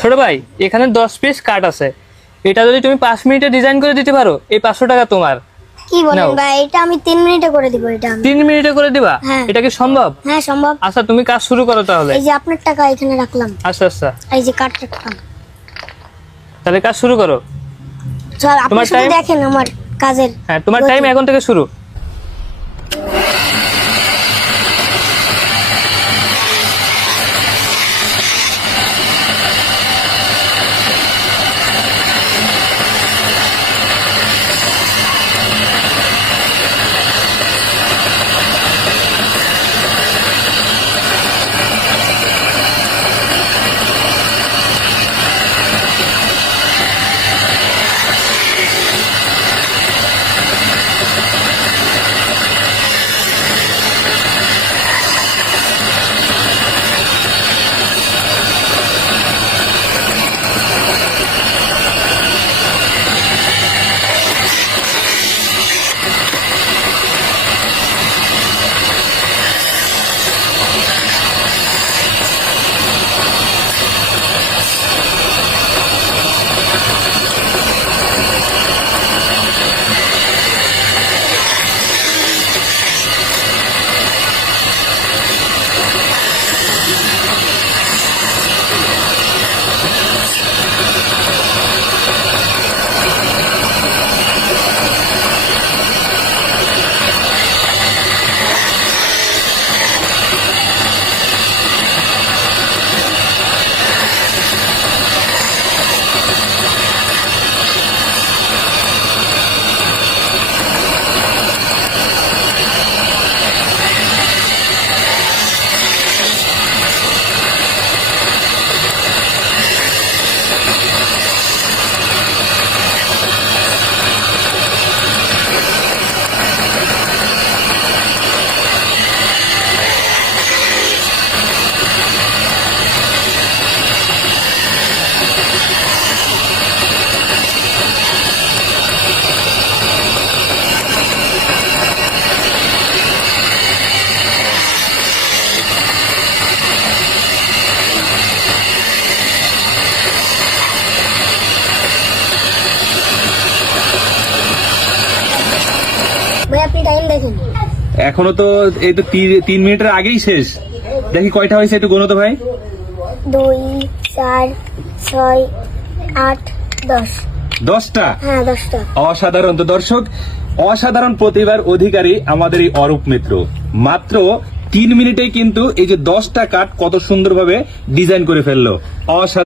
ছোট ভাই এখানে 10 পিস কাঠ আছে, এটা যদি তুমি 5 মিনিটে ডিজাইন করে দিতে পারো এই 500 টাকা তোমার। কি বলেন নাও। ভাই, এটা আমি 3 মিনিটে করে দিব। এটা আমি 3 মিনিটে করে দিবা? হ্যাঁ। এটা কি সম্ভব? হ্যাঁ সম্ভব। আচ্ছা তুমি কাজ শুরু করো তাহলে। এই যে আপনার টাকা এখানে রাখলাম, আচ্ছা আচ্ছা, এই যে কাঠ রাখলাম। তাহলে কাজ শুরু করো। চল আপনি তোমার শুধু time? দেখেন আমার কাজের। হ্যাঁ তোমার গতি। টাইম এখন থেকে শুরু। ভাই আপনি টাইম দেখেন। এখনো তো এই তো 3 মিনিটের আগেই শেষ। দেখি কয়টা হয়েছে একটু গোনো তো ভাই। 2 4 6 8 10। 10টা। হ্যাঁ 10টা। অসাধারণ। তো দর্শক, অসাধারণ প্রতিভার অধিকারী আমাদের এই অরূপ মিত্র। মাত্র 3 মিনিটেই কিন্তু এই যে 10টা কাঠ কত সুন্দরভাবে ডিজাইন করে ফেললো। অসাধারণ।